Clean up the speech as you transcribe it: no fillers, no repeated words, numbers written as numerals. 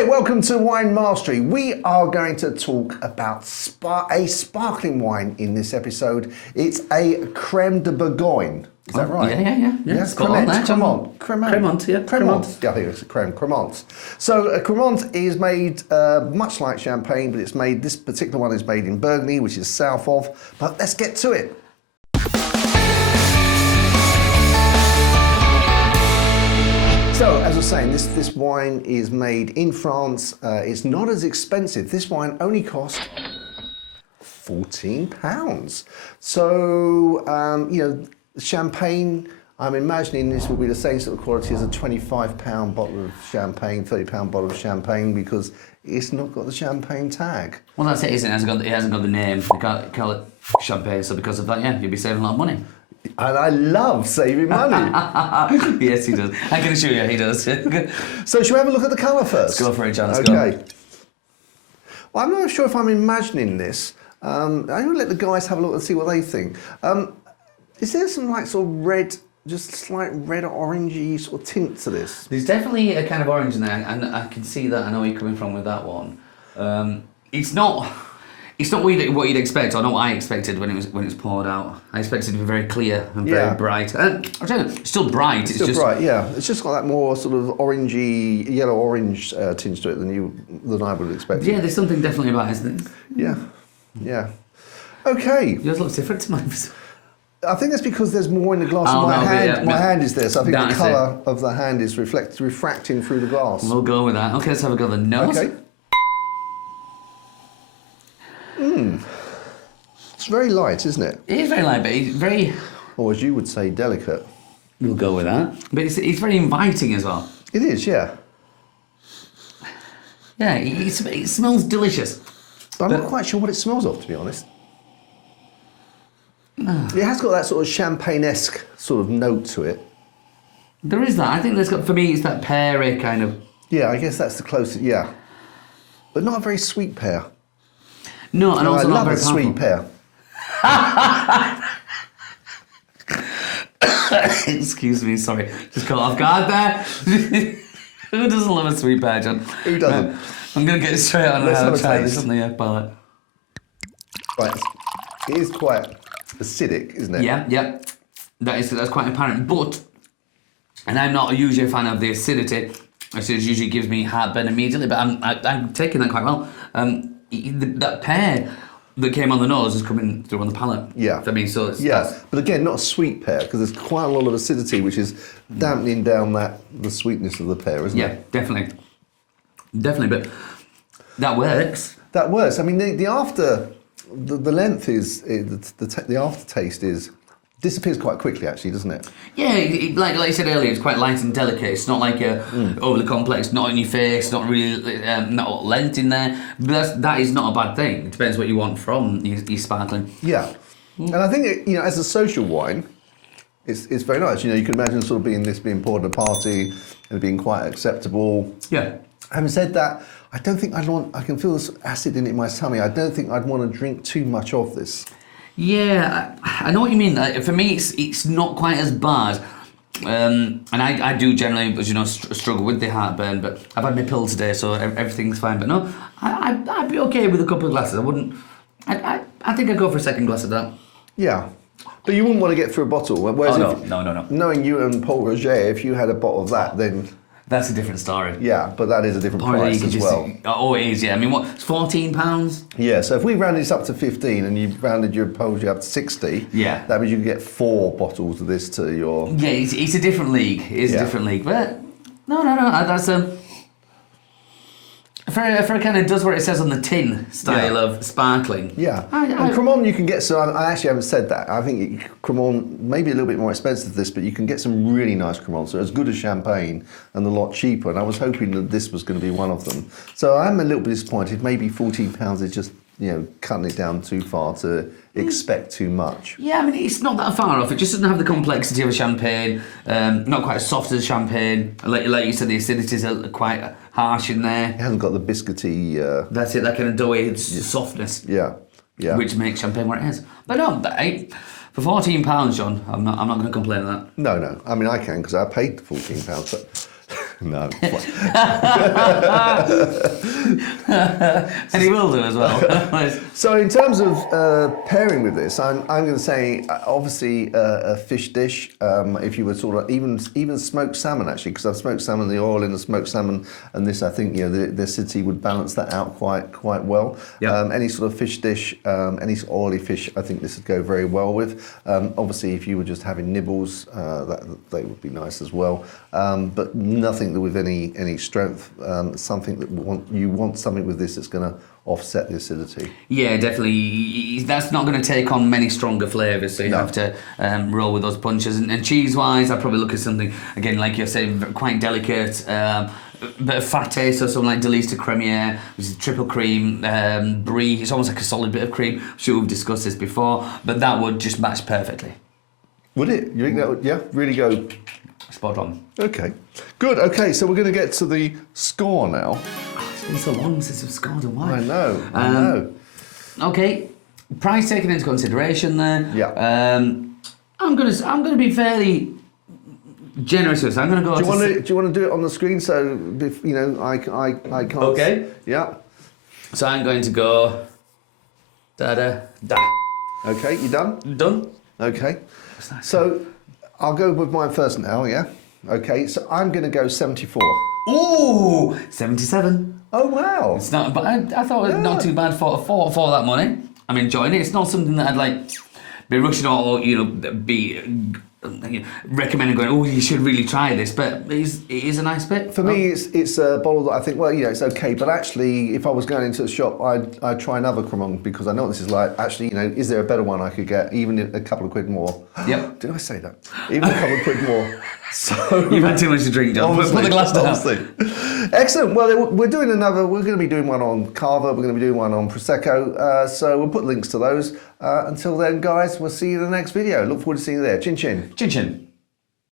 Hi, welcome to Wine Mastery. We are going to talk about a sparkling wine in this episode. It's a Cremant de Bourgogne. Is that right? Yeah. Yes, Cremant. Cremant. Yeah. Cremant. Yeah, I think it's Cremant. So Cremant is made much like champagne, but this particular one is made in Burgundy, which is south of. But let's get to it. So, as I was saying, this wine is made in France. It's not as expensive. This wine only cost £14. So, champagne, I'm imagining this will be the same sort of quality as a £25 bottle of champagne, £30 bottle of champagne, because it's not got the champagne tag. Well, that's it, isn't it? It hasn't got the name. They can't call it champagne, so because of that, yeah, you'll be saving a lot of money. And I love saving money. Yes, he does. I can assure you he does. So should we have a look at the colour first? Let's go for it, John. Okay. Well, I'm not sure if I'm imagining this. I'm going to let the guys have a look and see what they think. Is there some sort of red, just slight red or orangey sort of tint to this? There's definitely a kind of orange in there, and I can see that. I know where you're coming from with that one. It's not what you'd expect, or not what I expected when it was poured out. I expected it to be very clear and very bright. I'll tell you, it's still bright. It's still bright, yeah. It's just got that more sort of orangey, yellow-orange tinge to it than I would have expected. Yeah, there's something definitely about it, isn't it? Yeah. Okay. Yours looks different to mine. I think that's because there's more in the glass. My hand is there, so I think the colour of the hand is refracting through the glass. We'll go with that. Okay, let's have a go at the nose. Okay. It's very light, isn't it? It is very light, but it's very... Or as you would say, delicate. We'll go with that. But it's very inviting as well. It is, yeah. Yeah, it smells delicious. But I'm not quite sure what it smells of, to be honest. It has got that sort of champagne-esque sort of note to it. There is that. I think for me, it's that pear-y kind of... Yeah, I guess that's the closest, yeah. But not a very sweet pear. No, and also I love not very a sweet pear. Excuse me, sorry. Just caught off guard there. Who doesn't love a sweet pear, John? Who doesn't? I'm going to get straight on and have a try this on the palate. Right, it is quite acidic, isn't it? Yeah. That's quite apparent. But, and I'm not usually a fan of the acidity. It usually gives me heartburn immediately, but I'm taking that quite well. That pear that came on the nose is coming through on the palate. Yeah. I mean, so it's... Yeah, but again, not a sweet pear, because there's quite a lot of acidity, which is dampening down the sweetness of the pear, isn't it? Yeah, definitely, but that works. That works. I mean, the length is, the aftertaste disappears quite quickly, actually, doesn't it? Yeah, like you said earlier, it's quite light and delicate. It's not like overly complex, not in your face, not really, not length in there. But that is not a bad thing. It depends what you want from your sparkling. Yeah, and I think as a social wine, it's very nice. You can imagine sort of being poured at a party and being quite acceptable. Yeah. Having said that, I don't think I can feel this acid in my tummy. I don't think I'd want to drink too much of this. Yeah, I know what you mean. For me, it's not quite as bad. And I do generally, as you know, struggle with the heartburn, but I've had my pill today, so everything's fine. But no, I'd be okay with a couple of glasses. I think I'd go for a second glass of that. Yeah. But you wouldn't want to get through a bottle. Whereas no. Knowing you and Paul Roger, if you had a bottle of that, then... That's a different story. Yeah, but that is a different price as well. Oh, it is, yeah. I mean, what, it's £14? Yeah, so if we rounded this up to 15 and you rounded your Paul up to 60, that means you could get 4 bottles of this to your... Yeah, it's a different league. It's a different league. But, no, that's for a kind of does what it says on the tin style of sparkling. Yeah, and Crémant you can get some. I actually haven't said that. I think Crémant maybe a little bit more expensive than this, but you can get some really nice Crémant. So as good as champagne and a lot cheaper. And I was hoping that this was going to be one of them. So I'm a little bit disappointed. Maybe £14 is just cutting it down too far to expect too much. Yeah, I mean, it's not that far off. It just doesn't have the complexity of a champagne. Not quite as soft as champagne. Like you said, the acidities are quite harsh in there. It hasn't got the biscuity... That's it, that kind of doughy softness. Yeah. Which makes champagne what it is. But no, for £14, John, I'm not going to complain on that. No. I mean, I can, because I paid the £14, but... No. It's fine. And he will do as well. So in terms of pairing with this, I'm going to say obviously a fish dish. If you were sort of even smoked salmon actually, because I've smoked salmon, the oil in the smoked salmon, and this I think the acidity would balance that out quite well. Yep. Any sort of fish dish, any sort of oily fish, I think this would go very well with. Obviously, if you were just having nibbles, they would be nice as well. But nothing with any strength. Something that you want something with this that's going to offset the acidity. Yeah, definitely. That's not going to take on many stronger flavours, so you have to roll with those punches. And cheese-wise, I'd probably look at something, again, like you're saying, quite delicate, bit of fat taste, so something like Delise de Cremier, which is triple cream, brie. It's almost like a solid bit of cream. I'm sure we've discussed this before, but that would just match perfectly. Would it? You think that would, really go... Spot on. Okay, good. Okay, so we're going to get to the score now. It's been so long since I've scored a wine. I know. Okay, price taken into consideration there. Yeah. I'm gonna be fairly generous with this. I'm gonna go. Do you want to do it on the screen so I can't. Okay. Yeah. So I'm going to go. Da. Okay, you done? Done. Okay. So I'll go with mine first now. Yeah. Okay. So I'm going to go 74. Ooh, 77. Oh wow. It's not, but I thought it was not too bad for that money. I'm enjoying it. It's not something that I'd like be rushing or be recommending going, oh, you should really try this, but it is a nice bit. For me, it's a bottle that I think, well, it's okay, but actually, if I was going into the shop, I'd try another Cremant because I know what this is like. Actually, is there a better one I could get, even a couple of quid more? Yep. Did I say that? Even a couple of quid more. So you've had too much to drink, John. Put the glass down. Excellent. Well, we're going to be doing one on Cava. We're going to be doing one on Prosecco. So we'll put links to those. Until then, guys, we'll see you in the next video. Look forward to seeing you there. Chin chin. Chin chin.